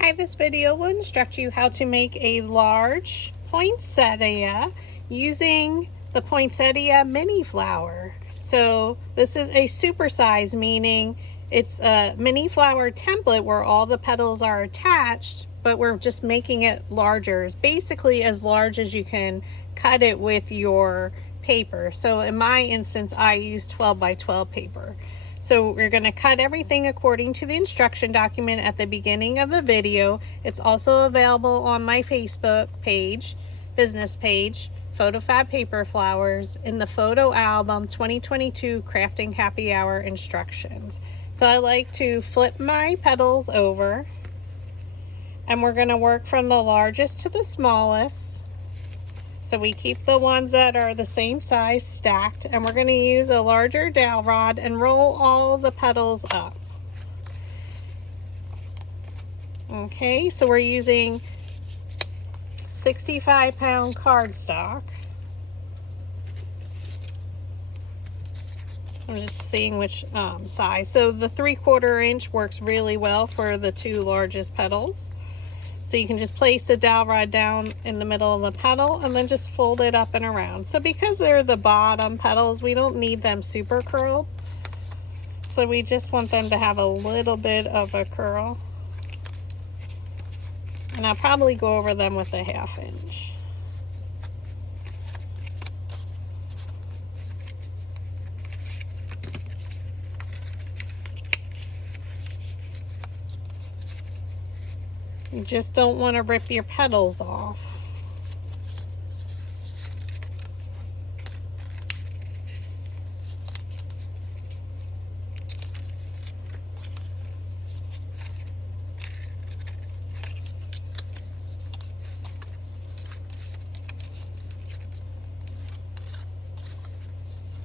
Hi, this video will instruct you how to make a large poinsettia using the Poinsettia Mini Flower. So this is a supersize, meaning it's a mini flower template where all the petals are attached, but we're just making it larger. It's basically as large as you can cut it with your paper. So in my instance, I use 12 by 12 paper. So we're going to cut everything according to the instruction document at the beginning of the video. It's also available on my Facebook page, business page, PhotoFabPaperFlowers, in the photo album 2022 Crafting Happy Hour instructions. So I like to flip my petals over, and we're going to work from the largest to the smallest. So we keep the ones that are the same size stacked, and we're going to use a larger dowel rod and roll all the petals up. Okay, so we're using 65-pound cardstock. I'm just seeing which size. So the 3/4 inch works really well for the two largest petals. So you can just place the dowel rod down in the middle of the petal and then just fold it up and around. So because they're the bottom petals, we don't need them super curled. So we just want them to have a little bit of a curl. And I'll probably go over them with a 1/2 inch. You just don't want to rip your petals off.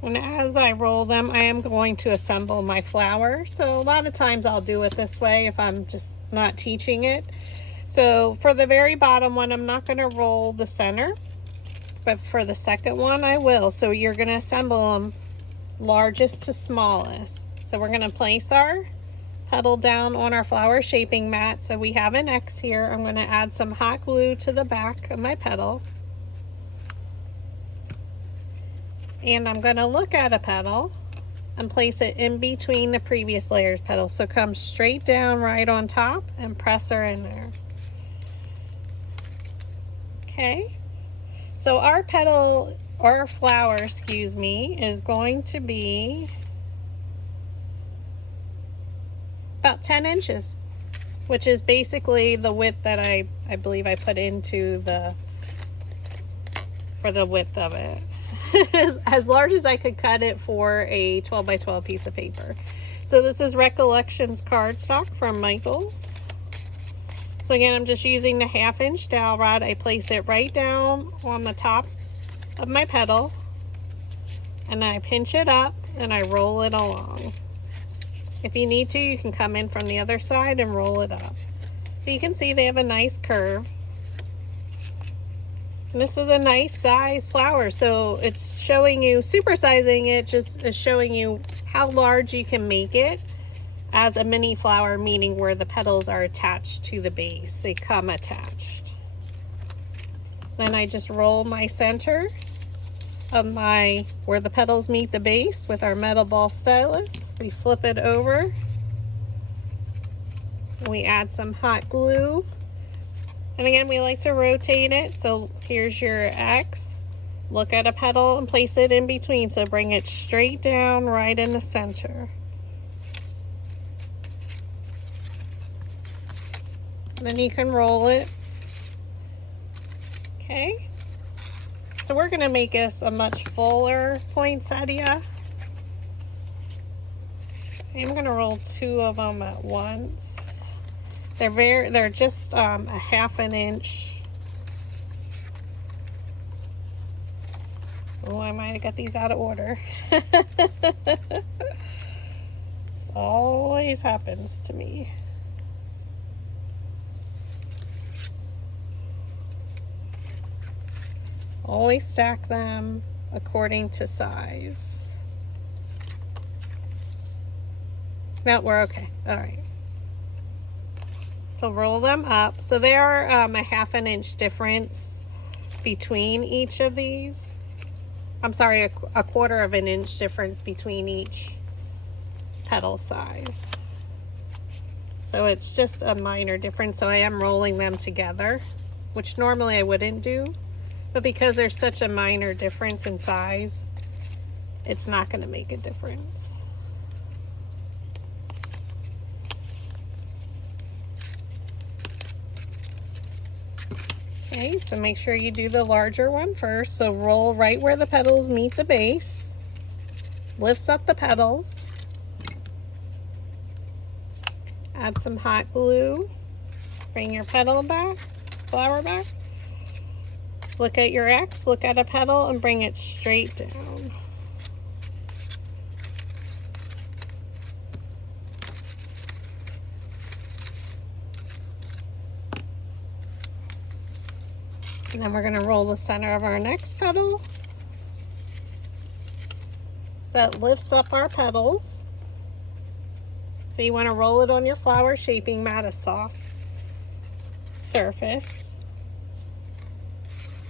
And as I roll them, I am going to assemble my flower. So a lot of times I'll do it this way if I'm just not teaching it. So for the very bottom one, I'm not going to roll the center, but for the second one, I will. So you're going to assemble them largest to smallest. So we're going to place our petal down on our flower shaping mat. So we have an X here. I'm going to add some hot glue to the back of my petal. And I'm going to look at a petal and place it in between the previous layer's petals. So come straight down right on top and press her in there. Okay, so our petal, or flower, excuse me, is going to be about 10 inches, which is basically the width that I believe I put into for the width of it. As large as I could cut it for a 12 by 12 piece of paper. So this is Recollections cardstock from Michaels. So again, I'm just using the 1/2 inch dowel rod. I place it right down on the top of my petal, and I pinch it up and I roll it along. If you need to, you can come in from the other side and roll it up. So you can see they have a nice curve. And this is a nice size flower, so it's showing you, supersizing it just is showing you how large you can make it as a mini flower, meaning where the petals are attached to the base. They come attached. Then I just roll my center of where the petals meet the base with our metal ball stylus. We flip it over. And we add some hot glue. And again, we like to rotate it. So here's your X. Look at a petal and place it in between. So bring it straight down right in the center. And then you can roll it. Okay. So we're going to make this a much fuller poinsettia. I'm going to roll 2 of them at once. They're just a 1/2 inch. Oh, I might have got these out of order. This always happens to me. Always stack them according to size. No, we're okay. All right. So roll them up. So there are a 1/2 inch difference between each of these. I'm sorry, a 1/4 inch difference between each petal size. So it's just a minor difference. So I am rolling them together, which normally I wouldn't do. But because there's such a minor difference in size, it's not going to make a difference. Okay, so make sure you do the larger one first. So roll right where the petals meet the base. Lifts up the petals. Add some hot glue. Bring your petal back, flower back. Look at your X, look at a petal, and bring it straight down. And then we're going to roll the center of our next petal. That lifts up our petals. So you want to roll it on your flower shaping mat, a soft surface.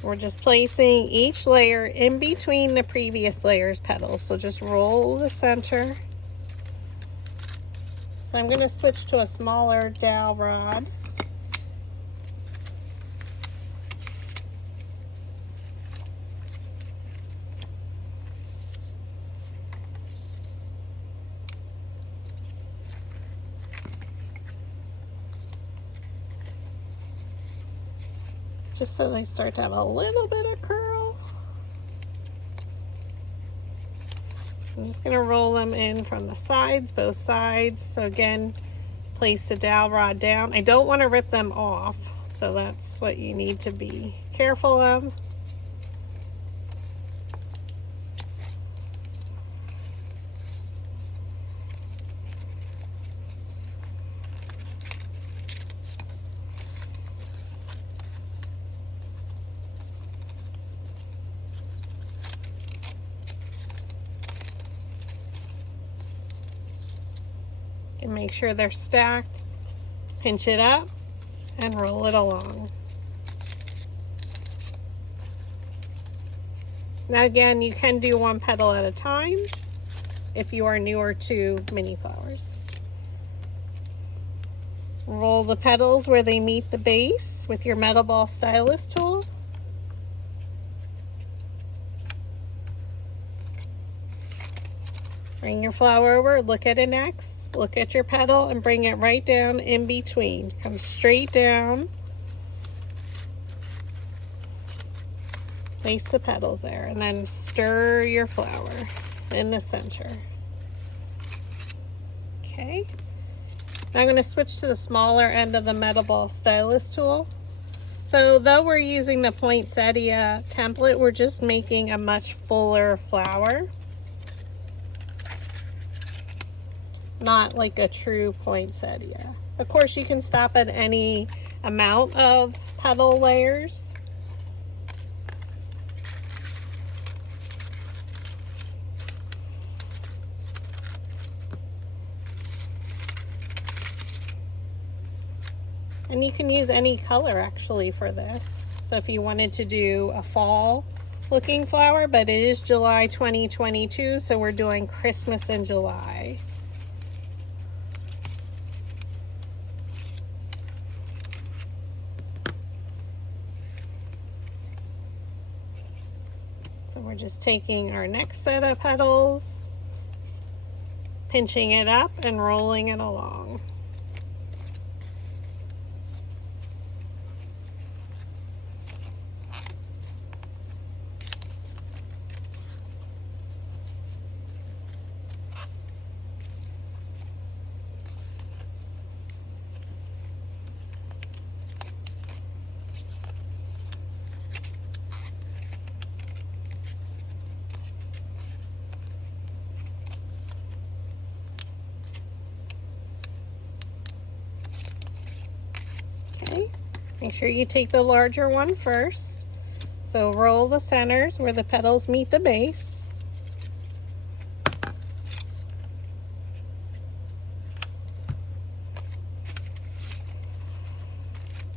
We're just placing each layer in between the previous layer's petals. So just roll the center. So I'm going to switch to a smaller dowel rod. Just so they start to have a little bit of curl. I'm just going to roll them in from the sides, both sides. So again, place the dowel rod down. I don't want to rip them off, so that's what you need to be careful of. And make sure they're stacked. Pinch it up and roll it along. Now again, you can do one petal at a time if you are newer to mini flowers. Roll the petals where they meet the base with your metal ball stylus tool. Bring your flower over, look at an X, look at your petal, and bring it right down in between. Come straight down. Place the petals there, and then stir your flower in the center. Okay. Now I'm going to switch to the smaller end of the metal ball stylus tool. So though we're using the poinsettia template, we're just making a much fuller flower. Not like a true poinsettia. Of course, you can stop at any amount of petal layers. And you can use any color actually for this. So if you wanted to do a fall looking flower, but it is July 2022, so we're doing Christmas in July. So we're just taking our next set of petals, pinching it up and rolling it along. Okay, make sure you take the larger one first. So roll the centers where the petals meet the base.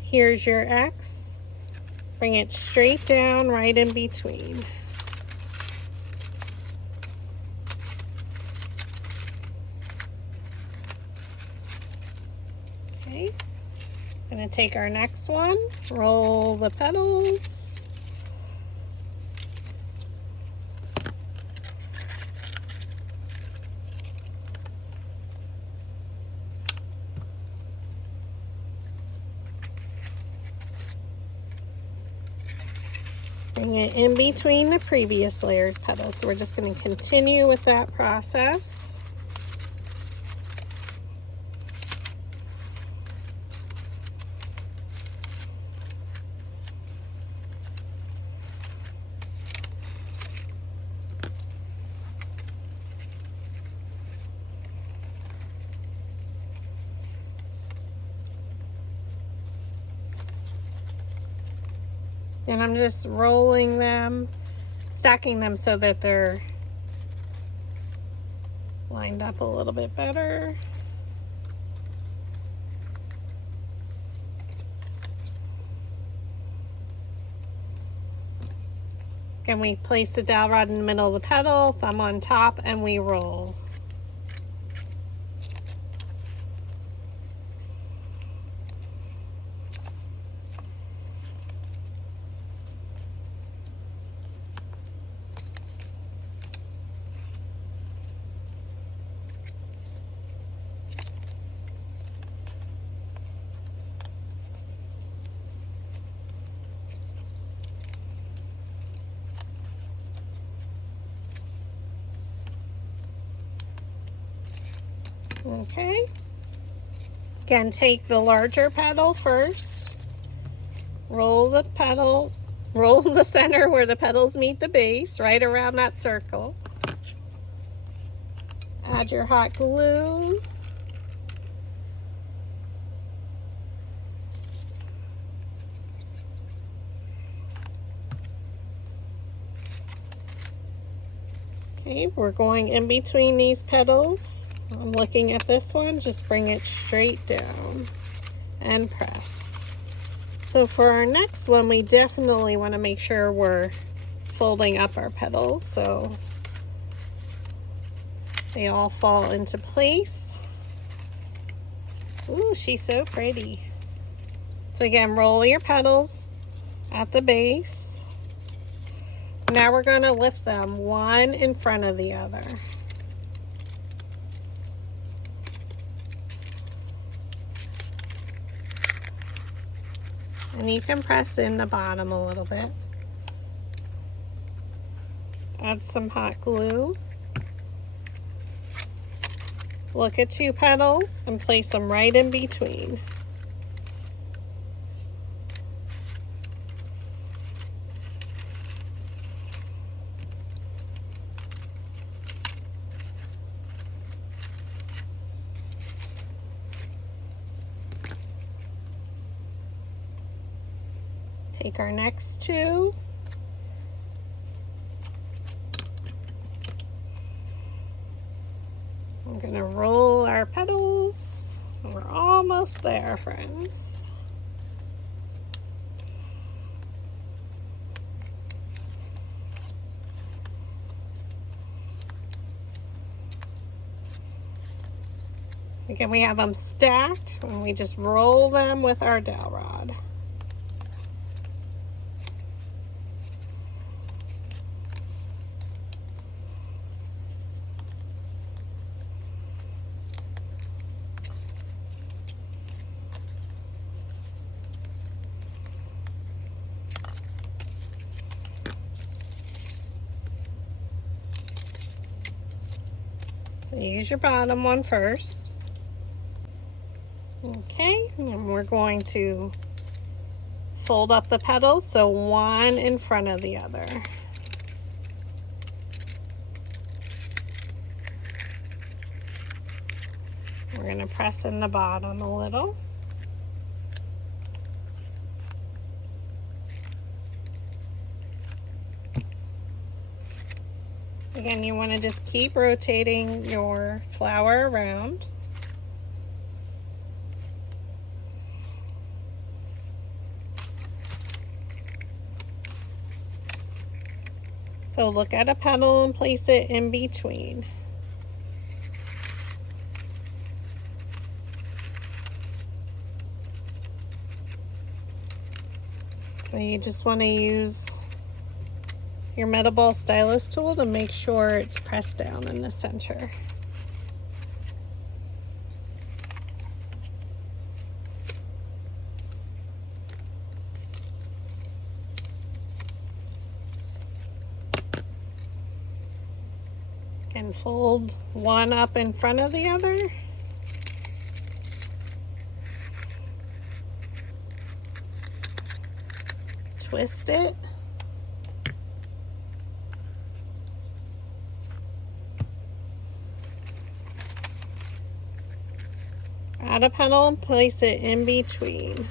Here's your X. Bring it straight down right in between. Okay, gonna take our next one, roll the petals. Bring it in between the previous layered petals. So we're just going to continue with that process. And I'm just rolling them, stacking them so that they're lined up a little bit better. Again, we place the dowel rod in the middle of the petal, thumb on top, and we roll. Okay. Again, take the larger petal first. Roll the petal, roll the center where the petals meet the base, right around that circle. Add your hot glue. Okay, we're going in between these petals. I'm looking at this one, just bring it straight down and press. So for our next one, we definitely want to make sure we're folding up our petals so they all fall into place. Ooh, she's so pretty. So again, roll your petals at the base. Now we're going to lift them one in front of the other. And you can press in the bottom a little bit. Add some hot glue. Look at two petals and place them right in between. Take our next two. I'm gonna roll our petals. We're almost there, friends. Again, we have them stacked and we just roll them with our dowel rod. So use your bottom one first. Okay, and we're going to fold up the petals so one in front of the other. We're going to press in the bottom a little. Again, you want to just keep rotating your flower around. So look at a petal and place it in between. So you just want to use your metal ball stylus tool to make sure it's pressed down in the center. And fold one up in front of the other. Twist it. Add a petal and place it in between.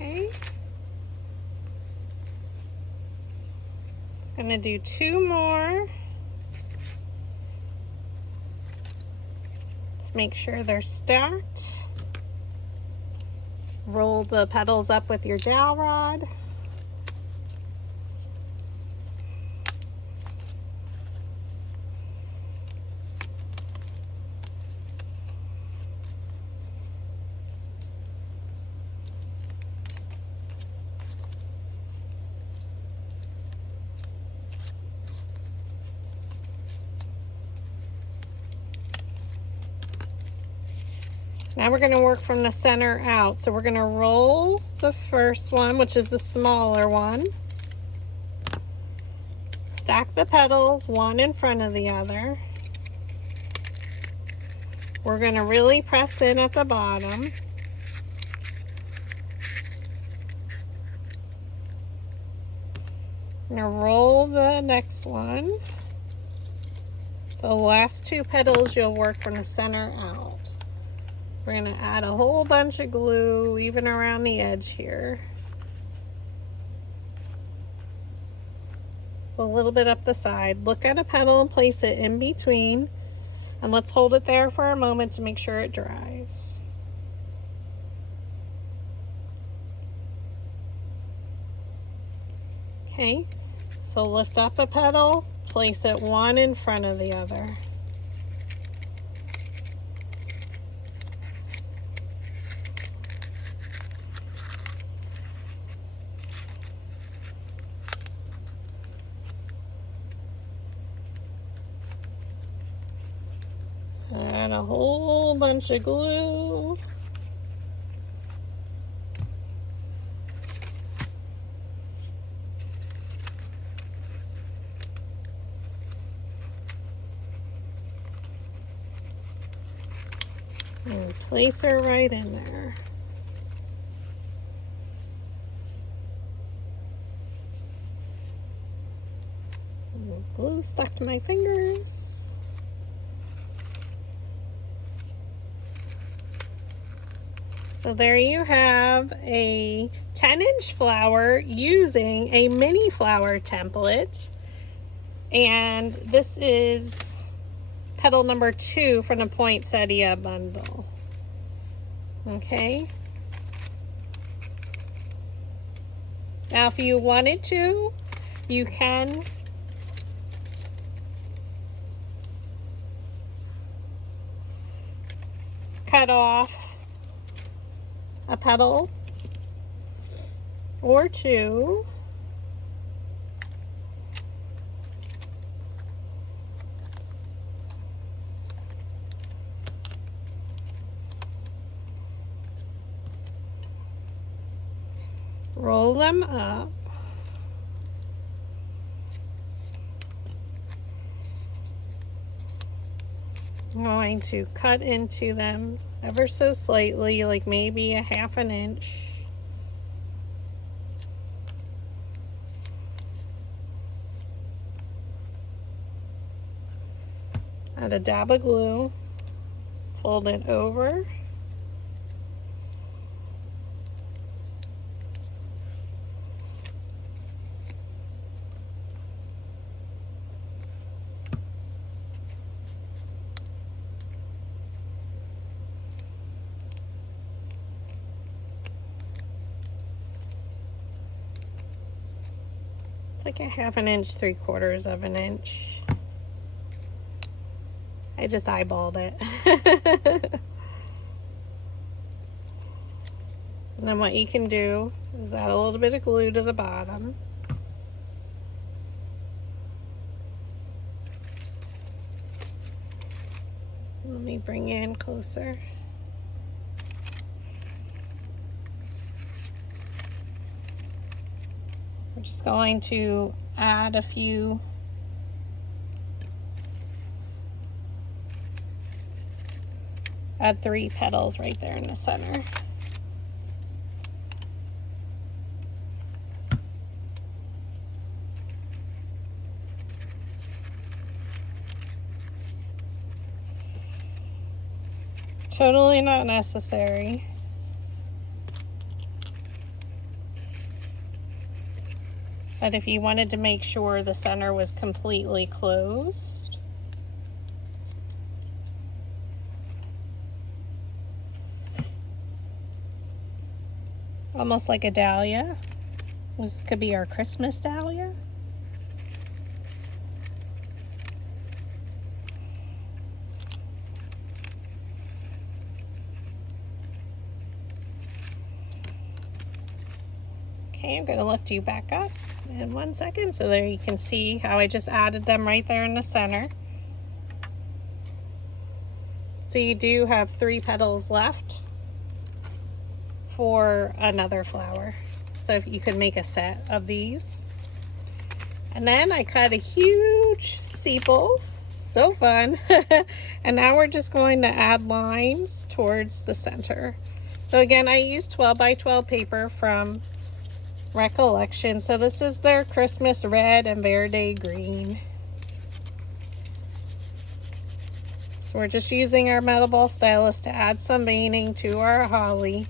Okay. Gonna do two more. Let's make sure they're stacked. Roll the petals up with your dowel rod. Now we're going to work from the center out. So we're going to roll the first one, which is the smaller one. Stack the petals one in front of the other. We're going to really press in at the bottom. I'm going to roll the next one. The last two petals you'll work from the center out. We're going to add a whole bunch of glue even around the edge here. A little bit up the side. Look at a petal and place it in between. And let's hold it there for a moment to make sure it dries. Okay, so lift up a petal, place it one in front of the other. Add a whole bunch of glue. And place her right in there. And glue stuck to my fingers. So there you have a 10-inch flower using a mini flower template. And this is petal number 2 from the Poinsettia bundle. Okay. Now if you wanted to, you can cut off a petal or two. Roll them up. I'm going to cut into them ever so slightly, like maybe a ½ an inch. Add a dab of glue, fold it over. like a 1/2 inch, 3/4 of an inch. I just eyeballed it. And then what you can do is add a little bit of glue to the bottom. Let me bring in closer. We're just going to add a few add 3 petals right there in the center. Totally not necessary. But if you wanted to make sure the center was completely closed, almost like a dahlia. This could be our Christmas dahlia. Okay, I'm going to lift you back up in 1 second. So there you can see how I just added them right there in the center. So you do have 3 petals left for another flower. So if you could make a set of these. And then I cut a huge sepal. So fun. And now we're just going to add lines towards the center. So again, I used 12 by 12 paper from Recollection. So this is their Christmas red and verde green. So we're just using our metal ball stylus to add some veining to our holly.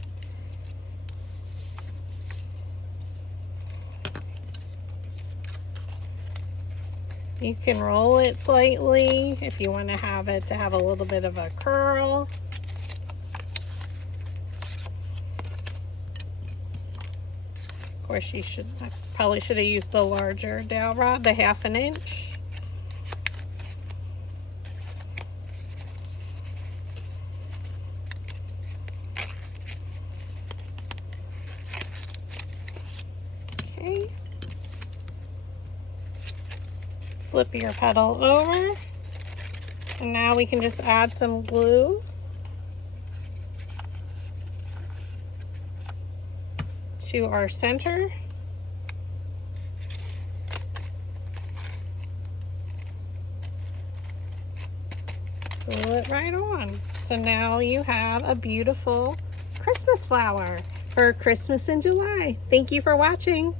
You can roll it slightly if you want to have it to have a little bit of a curl. Of course, I probably should have used the larger dowel rod, the 1/2 inch. Okay. Flip your petal over. And now we can just add some glue to our center. Glue it right on. So now you have a beautiful Christmas flower for Christmas in July. Thank you for watching.